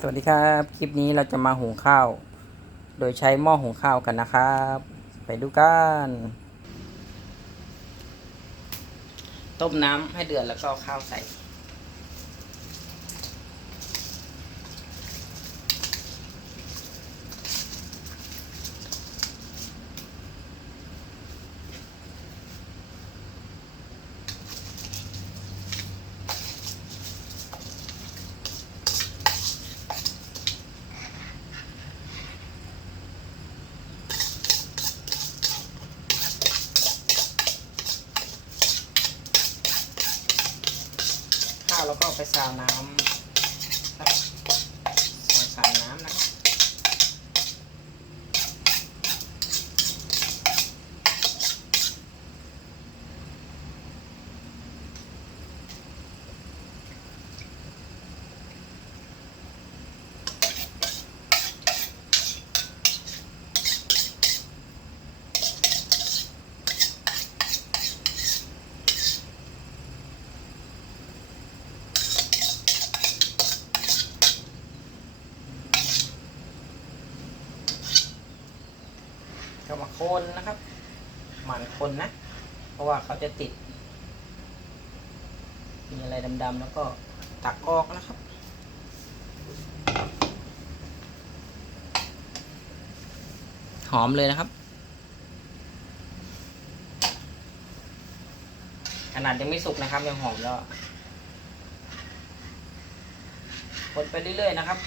สวัสดีครับ คลิปนี้เราจะมาหุงข้าว โดยใช้หม้อหุงข้าวกันนะครับ ไปดูกัน ต้มน้ำให้เดือดแล้วก็ข้าวใส่ ข้าวแล้วก็เอาไปซาวน้ำครับใส่สายน้ำนะครับ ก็มา คนนะครับ หมั่นคนนะ เพราะว่าเขาจะติด มีอะไรดำๆแล้วก็ตักออกนะครับหอมเลยนะครับ ขนาดยังไม่สุกนะครับ ยังหอมแล้วคนไปเรื่อยๆนะครับ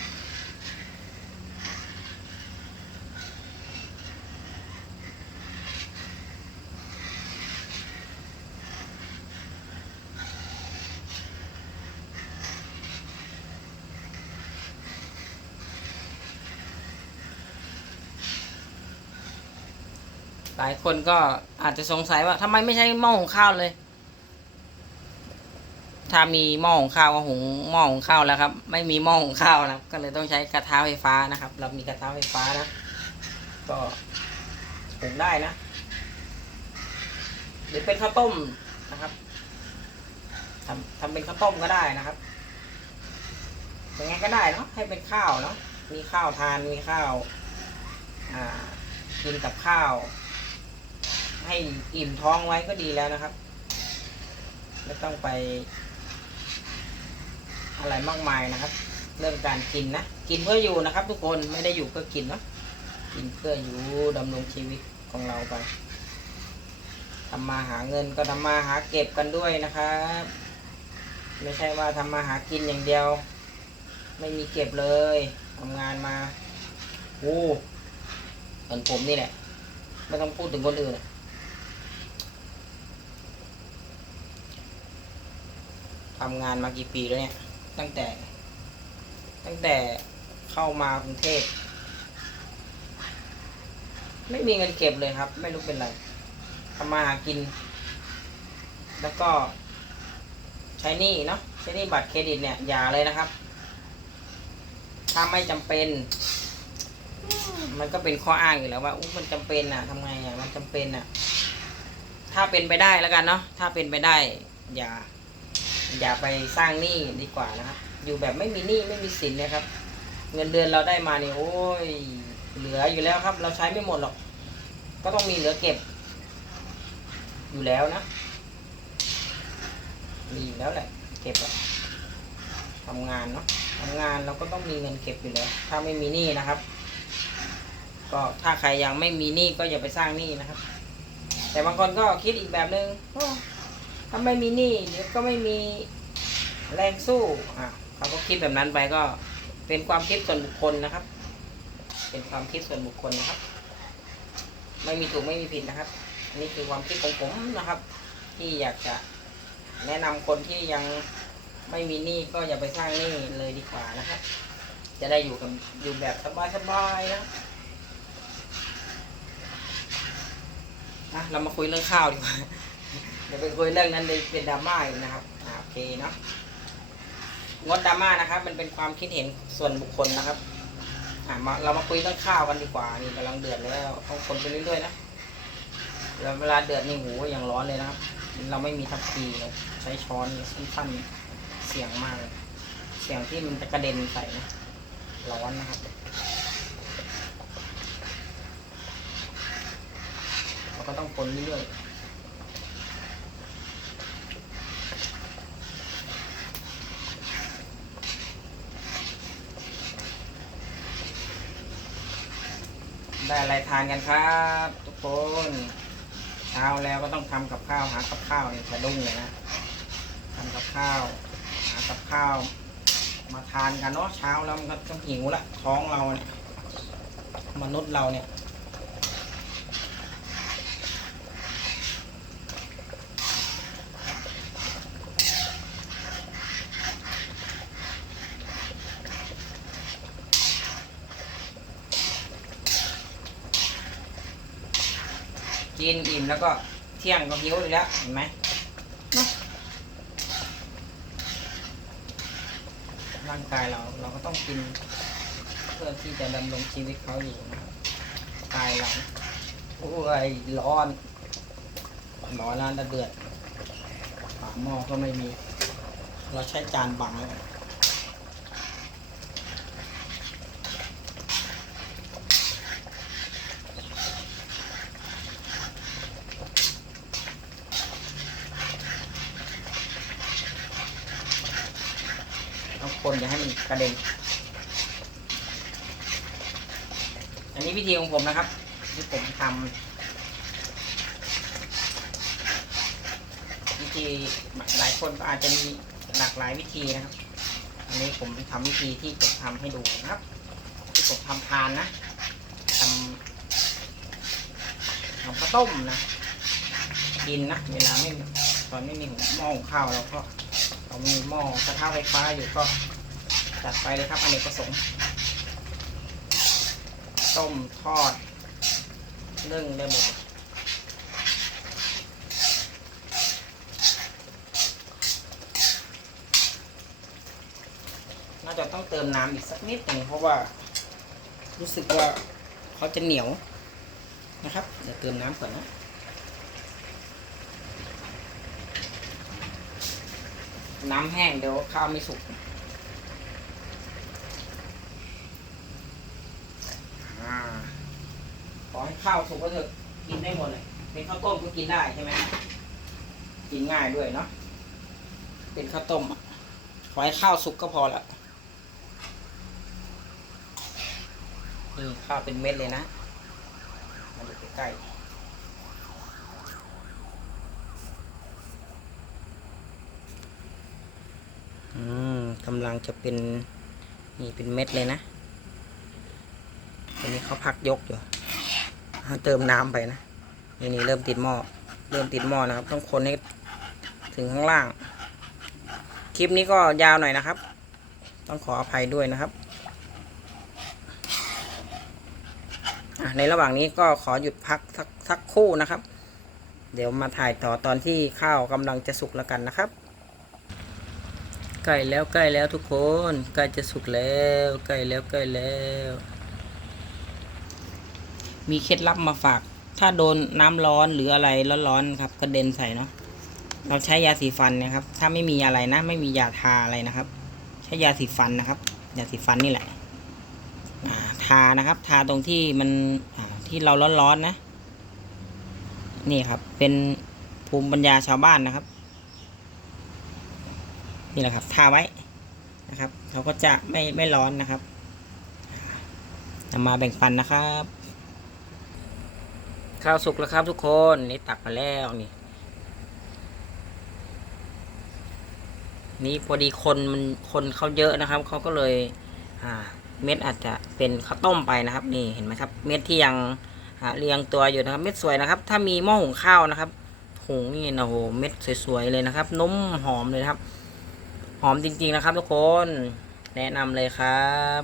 หลายคนก็อาจจะสงสัยว่าทำไมไม่ใช้หม้อหุงข้าวเลย ถ้ามีหม้อหุงข้าวก็หุงหม้อหุงข้าวแล้วครับ ไม่มีหม้อหุงข้าวนะครับ ก็เลยต้องใช้กระทะไฟฟ้านะครับ เรามีกระทะไฟฟ้านะ ก็หุงได้นะหรือเป็นข้าวต้มนะครับทำทำเป็นข้าวต้มก็ได้นะครับยังไงก็ได้เนาะให้เป็นข้าวเนาะมีข้าวทานมีข้าว อ่ากินกับข้าว ให้อิ่มท้องไว้ก็ดีแล้วนะครับ ไม่ต้องไป อะไรมากมายนะครับ เรื่องการกินนะ กินเพื่ออยู่นะครับ ทุกคนไม่ได้อยู่เพื่อกินเนอะกินเพื่ออยู่ดำรงชีวิตของเราไปทำมาหาเงินก็ทำมาหาเก็บกันด้วยนะครับ ไม่ใช่ว่าทำมาหากินอย่างเดียว ไม่มีเก็บเลยทำงานมาโอ้เหมือนผมนี่แหละ ไม่ต้องพูดถึงคนอื่นอะ ทำงานมากี่ปีแล้วเนี่ย ตั้งแต่ ตั้งแต่เข้ามากรุงเทพไม่มีเงินเก็บเลยครับ ไม่รู้เป็นไรทำมาหากิน แล้วก็ ใช้หนี้เนาะใช้หนี้บัตรเครดิตเนี่ย อย่าเลยนะครับ ถ้าไม่จำเป็น มันก็เป็นข้ออ้างอยู่แล้วว่าอู้มันจำเป็นอะทำไงอะมันจำเป็นอะถ้าเป็นไปได้แล้วกันเนาะถ้าเป็นไปได้ อย่า อย่าไปสร้างหนี้ดีกว่านะครับ อยู่แบบไม่มีหนี้ไม่มีสินเนะครับ เงินเดือนเราได้มาเนี่ยโอ้ยเหลืออยู่แล้วครับ เราใช้ไม่หมดหรอก ก็ต้องมีเหลือเก็บ อยู่แล้วนะ มีอยู่แล้วแหละ เก็บอะทำงานเนาะทำงานเราก็ต้องมีเงินเก็บอยู่แล้ว ถ้าไม่มีหนี้นะครับ ก็ถ้าใครยังไม่มีหนี้ก็อย่าไปสร้างหนี้นะครับ แต่บางคนก็คิดอีกแบบนึง ถ้าไม่มีหนี้เดี๋ยวก็ไม่มีแรงสู้อะเขาก็คิดแบบนั้นไปก็เป็นความคิดส่วนบุคคลนะครับ เป็นความคิดส่วนบุคคลนะครับ ไม่มีถูกไม่มีผิดนะครับอันนี้คือความคิดของผมนะครับ ที่อยากจะแนะนำคนที่ยังไม่มีหนี้ก็อย่าไปสร้างหนี้เลยดีกว่านะครับ จะได้อยู่กับอยู่แบบสบายๆนะนะเรามาคุยเรื่องข้าวดีกว่า เดี๋ยวไปคุยเรื่องนั้นเลยเป็นดราม่าอีกนะครับอ่าโอเคเนาะงดดราม่านะครับ มันเป็นความคิดเห็นส่วนบุคคลนะครับอ่ามาเรามาคุยเรื่องข้าวกันดีกว่านี่กำลังเดือดแล้วต้องคนไปเรื่อยๆนะแล้วเวลาเดือดนี่หูยังร้อนเลยนะครับ เราไม่มีทัพพีเลยใช้ช้อนสั้นๆเสียงมากเลยเสียงที่มันจะกระเด็นใส่นะร้อนนะครับเราก็ต้องคนเรื่อยๆ ได้อะไรทานกันครับ ทุกคนเช้าแล้วก็ต้องทำกับข้าวหากับข้าวเนี่ยสะดุ้งเลยนะทำกับข้าวหากับข้าว มาทานกันเนาะเช้าแล้วมันก็ต้องหิวละท้องเราเนี่ยมนุษย์เราเนี่ย กินอิ่มแล้วก็เที่ยงก็หิวอีกแล้วเห็นไหมร่างกายเราเราก็ต้องกิน เพื่อที่จะดำรงชีวิตเขาอยู่นะกายเราโอ้ยร้อนร้อนร้านตะเดือดฝาหม้อก็ไม่มี เราใช้จานบังแล้วกันเอา คนอย่าให้มันกระเด็น อันนี้วิธีของผมนะครับ ที่ผมทำวิธีหลายคนก็อาจจะมีหลากหลายวิธีนะครับ อันนี้ผมทำวิธีที่ผมทำให้ดูนะครับ ที่ผมทำทานนะทำทำข้าวต้มนะกินนะเวลาไม่ตอนไม่มีหม้อหุงข้าวเราก็เรามีหม้อกระทะไฟฟ้าอยู่ก็ จัดไปเลยครับอันนี้ประสงค์ต้มทอดนึ่งได้หมดน่าจะต้องเติมน้ำอีกสักนิดหนึ่งเพราะว่า รู้สึกว่าเขาจะเหนียวนะครับ เดี๋ยวเติมน้ำก่อนนะน้ำแห้งเดี๋ยวข้าวไม่สุก อ่า ขอให้ข้าวสุกก็เถอะกินได้หมดเลยเป็นข้าวต้มก็กินได้ใช่ไหมกินง่ายด้วยเนาะเป็นข้าวต้มขอให้ข้าวสุกก็พอละนี่ข้าวเป็นเม็ดเลยนะมาดูใกล้อืมกำลังจะเป็นนี่เป็นเม็ดเลยนะ ตอนนี้เขาพักยกอยู่ เติมน้ำไปนะนี่นี่เริ่มติดหม้อเริ่มติดหม้อนะครับ ต้องคนให้ถึงข้างล่าง คลิปนี้ก็ยาวหน่อยนะครับ ต้องขออภัยด้วยนะครับในระหว่างนี้ก็ขอหยุดพักสักสักคู่นะครับ เดี๋ยวมาถ่ายต่อตอนที่ข้าวกำลังจะสุกแล้วกันนะครับใกล้แล้วใกล้แล้วทุกคนใกล้จะสุกแล้วใกล้แล้วใกล้แล้ว มีเคล็ดลับมาฝาก ถ้าโดนน้ำร้อนหรืออะไรร้อนๆครับกระเด็นใส่เนาะเราใช้ยาสีฟันนะครับ ถ้าไม่มีอะไรนะ ไม่มียาทาอะไรนะครับ ใช้ยาสีฟันนะครับ ยาสีฟันนี่แหละาทานะครับ ทาตรงที่มันที่เราร้อนๆนะ นี่ครับ เป็นภูมิปัญญาชาวบ้านนะครับ นี่แหละครับ ทาไว้นะครับเขาก็จะไม่ไม่ร้อนนะครับนำมาแบ่งปันนะครับ ข้าวสุกแล้วครับทุกคนนี่ตักมาแล้วนี่ นี่พอดีคนมันคนเขาเยอะนะครับเขาก็เลย อ่า เม็ดอาจจะเป็นข้าวต้มไปนะครับ นี่เห็นไหมครับ เม็ดที่ยังเรียงตัวอยู่นะครับ เม็ดสวยนะครับ ถ้ามีหม้อหุงข้าวนะครับหุงนี่นะโหเม็ดสวยๆเลยนะครับนุ่มหอมเลยครับ หอมจริง ๆนะครับ ทุกคนแนะนำเลยครับ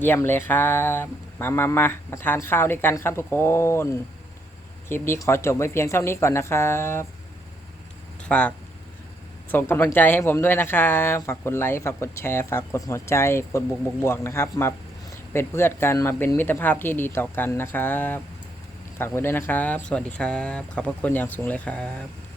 เยี่ยมเลยครับ มามามามาทานข้าวด้วยกันครับทุกคน คลิปนี้ขอจบไว้เพียงเท่านี้ก่อนนะครับ ฝากส่งกำลังใจให้ผมด้วยนะครับ ฝากกดไลค์ ฝากกดแชร์ ฝากกดหัวใจ กดบวกบวกบวกนะครับ มาเป็นเพื่อนกัน มาเป็นมิตรภาพที่ดีต่อกันนะครับ ฝากไว้ด้วยนะครับ สวัสดีครับ ขอบพระคุณอย่างสูงเลยครับ